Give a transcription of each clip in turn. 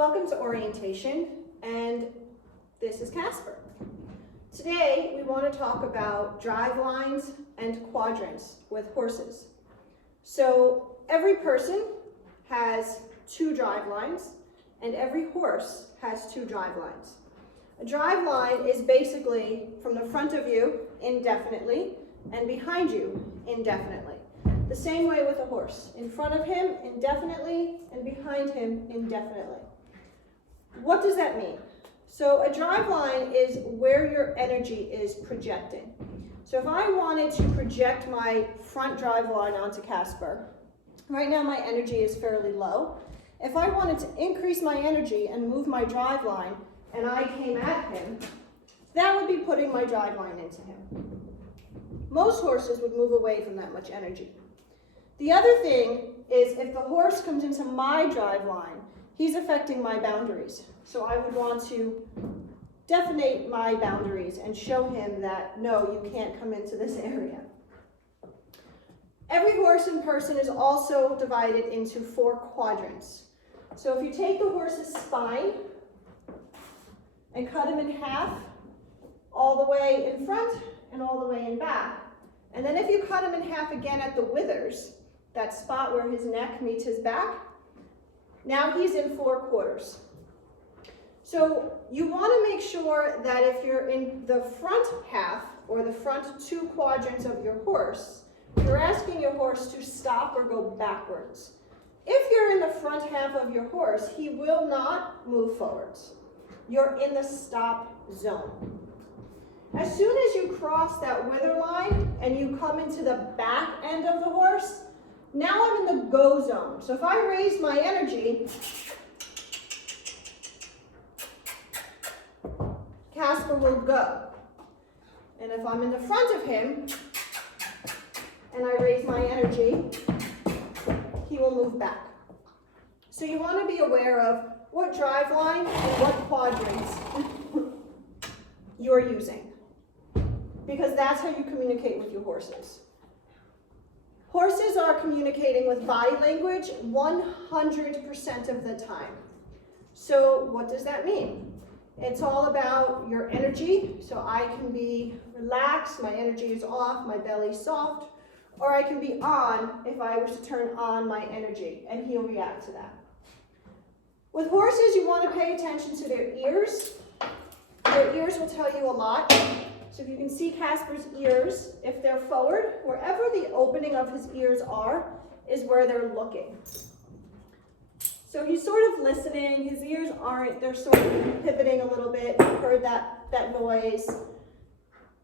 Welcome to orientation, and this is Casper. Today we want to talk about drive lines and quadrants with horses. So every person has two drive lines and every horse has two drive lines. A drive line is basically from the front of you indefinitely and behind you indefinitely. The same way with a horse. In front of him indefinitely and behind him indefinitely. What does that mean? So a drive line is where your energy is projecting. So if I wanted to project my front drive line onto Casper, right now my energy is fairly low. If I wanted to increase my energy and move my drive line and I came at him, that would be putting my drive line into him. Most horses would move away from that much energy. The other thing is if the horse comes into my drive line, he's affecting my boundaries. So I would want to definite my boundaries and show him that, no, you can't come into this area. Every horse and person is also divided into 4 quadrants. So if you take the horse's spine and cut him in half, all the way in front and all the way in back, and then if you cut him in half again at the withers, that spot where his neck meets his back, now he's in 4 quarters. So you want to make sure that if you're in the front half or the front 2 quadrants of your horse, you're asking your horse to stop or go backwards. If you're in the front half of your horse, he will not move forwards. You're in the stop zone. As soon as you cross that wither line and you come into the back end of the horse, now I'm in the go zone. So if I raise my energy, Casper will go. And if I'm in the front of him and I raise my energy, he will move back. So you want to be aware of what drive line and what quadrants you're using, because that's how you communicate with your horses. Horses are communicating with body language 100% of the time. So what does that mean? It's all about your energy. So I can be relaxed, my energy is off, my belly's soft, or I can be on if I was to turn on my energy, and he'll react to that. With horses, you want to pay attention to their ears. Their ears will tell you a lot. So if you can see Casper's ears, if they're forward, wherever the opening of his ears are, is where they're looking. So he's sort of listening, his ears aren't, they're sort of pivoting a little bit. You heard that noise.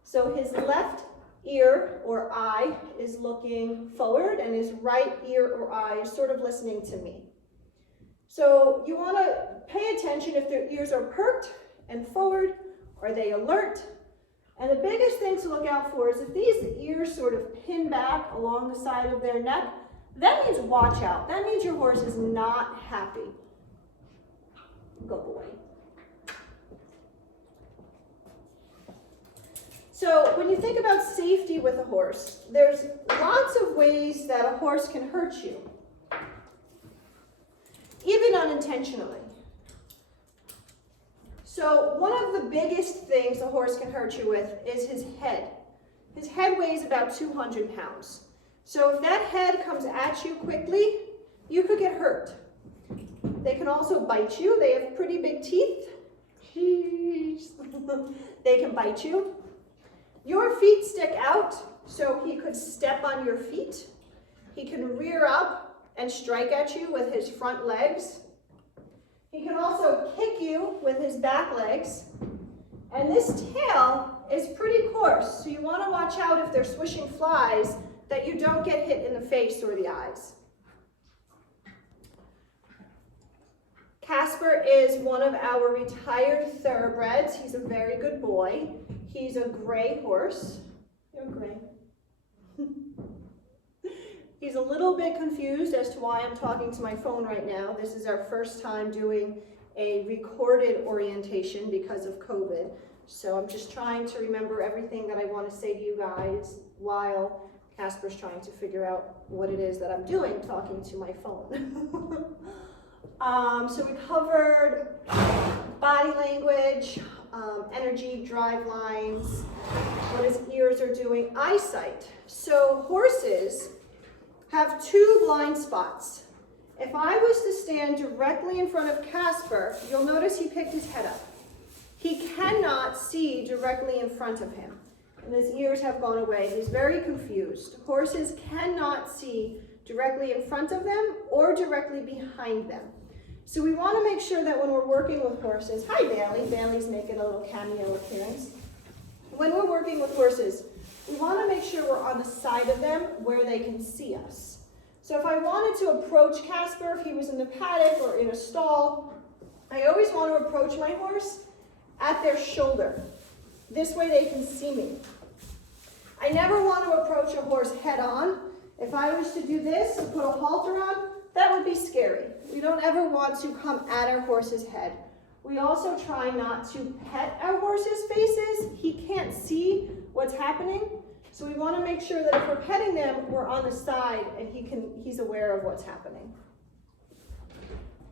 So his left ear or eye is looking forward, and his right ear or eye is sort of listening to me. So you want to pay attention if their ears are perked and forward, are they alert? And the biggest thing to look out for is if these ears sort of pin back along the side of their neck, that means watch out. That means your horse is not happy. Go away. So when you think about safety with a horse, there's lots of ways that a horse can hurt you, even unintentionally. So one of the biggest things a horse can hurt you with is his head. His head weighs about 200 pounds. So if that head comes at you quickly, you could get hurt. They can also bite you. They have pretty big teeth. They can bite you. Your feet stick out, so he could step on your feet. He can rear up and strike at you with his front legs. He can also kick you with his back legs. And this tail is pretty coarse, so you want to watch out if they're swishing flies that you don't get hit in the face or the eyes. Casper is one of our retired thoroughbreds. He's a very good boy. He's a gray horse. You're gray. He's a little bit confused as to why I'm talking to my phone right now. This is our first time doing a recorded orientation because of COVID. So I'm just trying to remember everything that I want to say to you guys while Casper's trying to figure out what it is that I'm doing talking to my phone. So we covered body language, energy, drive lines, what his ears are doing, eyesight. So horses have two blind spots. If I was to stand directly in front of Casper, you'll notice he picked his head up. He cannot see directly in front of him, and his ears have gone away. He's very confused. Horses cannot see directly in front of them or directly behind them. So we want to make sure that when we're working with horses, hi Bailey, Bailey's making a little cameo appearance. When we're working with horses, we want to make sure we're on the side of them where they can see us. So if I wanted to approach Casper, if he was in the paddock or in a stall, I always want to approach my horse at their shoulder. This way they can see me. I never want to approach a horse head on. If I was to do this and put a halter on, that would be scary. We don't ever want to come at our horse's head. We also try not to pet our horse's faces. He can't see what's happening. So we want to make sure that if we're petting them, we're on the side and he's aware of what's happening.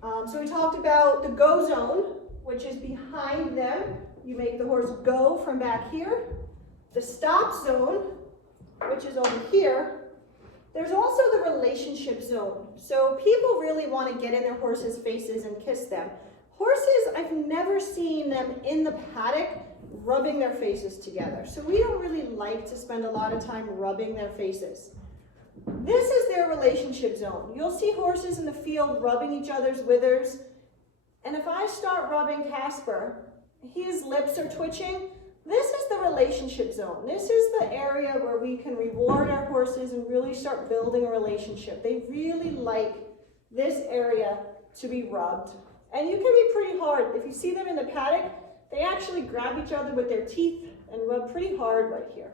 So we talked about the go zone, which is behind them. You make the horse go from back here. The stop zone, which is over here. There's also the relationship zone. So people really want to get in their horses' faces and kiss them. Horses, I've never seen them in the paddock rubbing their faces together. So we don't really like to spend a lot of time rubbing their faces. This is their relationship zone. You'll see horses in the field rubbing each other's withers. And if I start rubbing Casper, his lips are twitching. This is the relationship zone. This is the area where we can reward our horses and really start building a relationship. They really like this area to be rubbed. And you can be pretty hard. If you see them in the paddock, they actually grab each other with their teeth and rub pretty hard right here.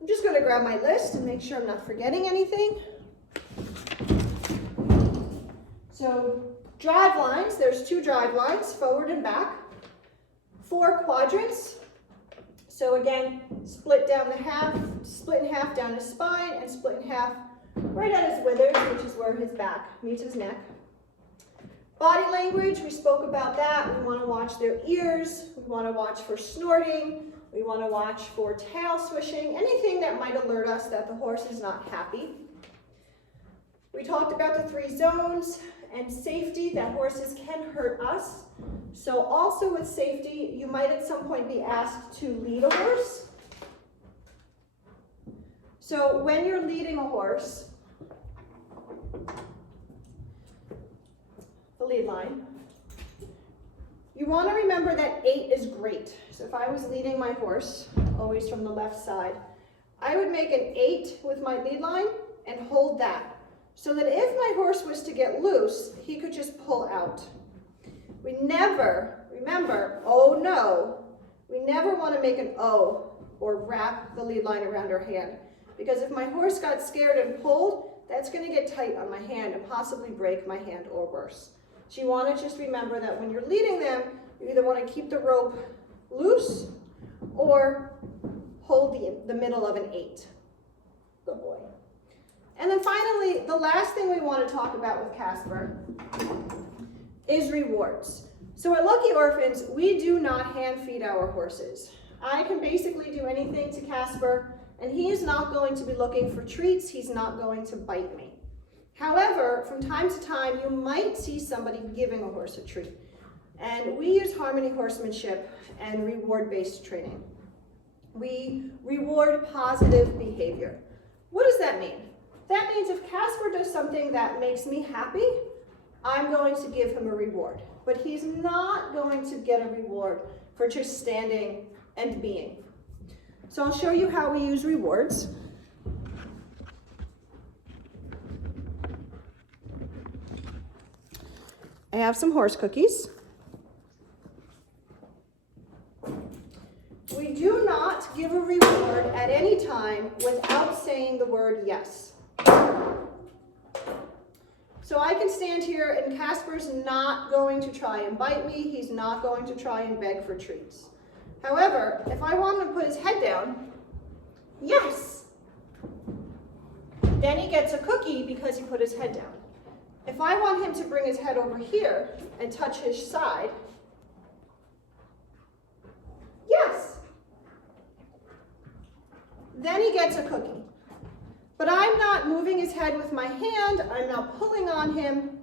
I'm just going to grab my list and make sure I'm not forgetting anything. So drive lines, there's two drive lines, forward and back. 4 quadrants. So again, split in half down his spine and split in half right at his withers, which is where his back meets his neck. Body language, we spoke about that. We want to watch their ears. We want to watch for snorting. We want to watch for tail swishing, anything that might alert us that the horse is not happy. We talked about the 3 zones and safety, that horses can hurt us. So also with safety, you might at some point be asked to lead a horse. So when you're leading a horse, the lead line, you want to remember that 8 is great. So if I was leading my horse, always from the left side, I would make an 8 with my lead line and hold that. So that if my horse was to get loose, he could just pull out. We never, remember, oh no, we never want to make an O or wrap the lead line around our hand. Because if my horse got scared and pulled, that's going to get tight on my hand and possibly break my hand or worse. So you want to just remember that when you're leading them, you either want to keep the rope loose or hold the middle of an 8. Good boy. And then finally, the last thing we want to talk about with Casper is rewards. So at Lucky Orphans, we do not hand feed our horses. I can basically do anything to Casper, and he is not going to be looking for treats. He's not going to bite me. However, from time to time, you might see somebody giving a horse a treat. And we use harmony horsemanship and reward-based training. We reward positive behavior. What does that mean? That means if Casper does something that makes me happy, I'm going to give him a reward. But he's not going to get a reward for just standing and being. So I'll show you how we use rewards. I have some horse cookies. We do not give a reward at any time without saying the word yes. So I can stand here and Casper's not going to try and bite me. He's not going to try and beg for treats. However, if I want him to put his head down, yes. Then he gets a cookie because he put his head down. If I want him to bring his head over here and touch his side, yes. Then he gets a cookie. But I'm not moving his head with my hand, I'm not pulling on him,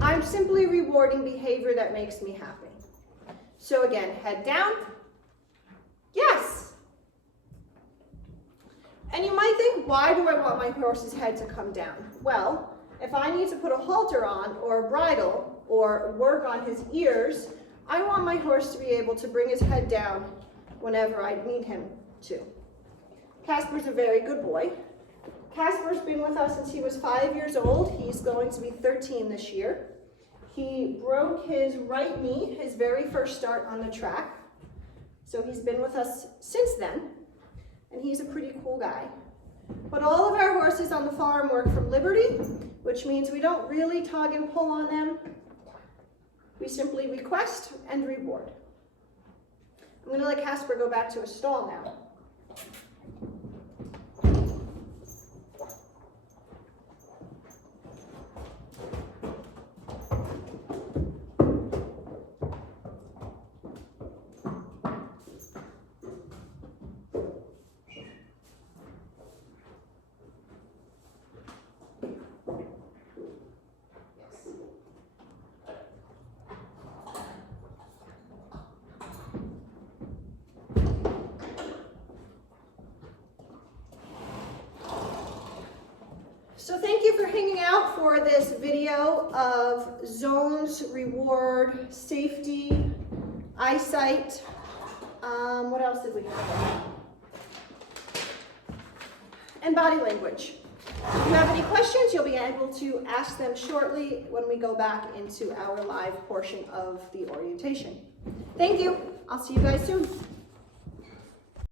I'm simply rewarding behavior that makes me happy. So again, head down, yes. And you might think, why do I want my horse's head to come down? Well, if I need to put a halter on or a bridle or work on his ears, I want my horse to be able to bring his head down whenever I need him to. Casper's a very good boy. Casper's been with us since he was 5 years old. He's going to be 13 this year. He broke his right knee his very first start on the track. So he's been with us since then, and he's a pretty cool guy. But all of our horses on the farm work from liberty, which means we don't really tug and pull on them. We simply request and reward. I'm going to let Casper go back to his stall now. So thank you for hanging out for this video of zones, reward, safety, eyesight. What else did we have? And body language. If you have any questions, you'll be able to ask them shortly when we go back into our live portion of the orientation. Thank you. I'll see you guys soon.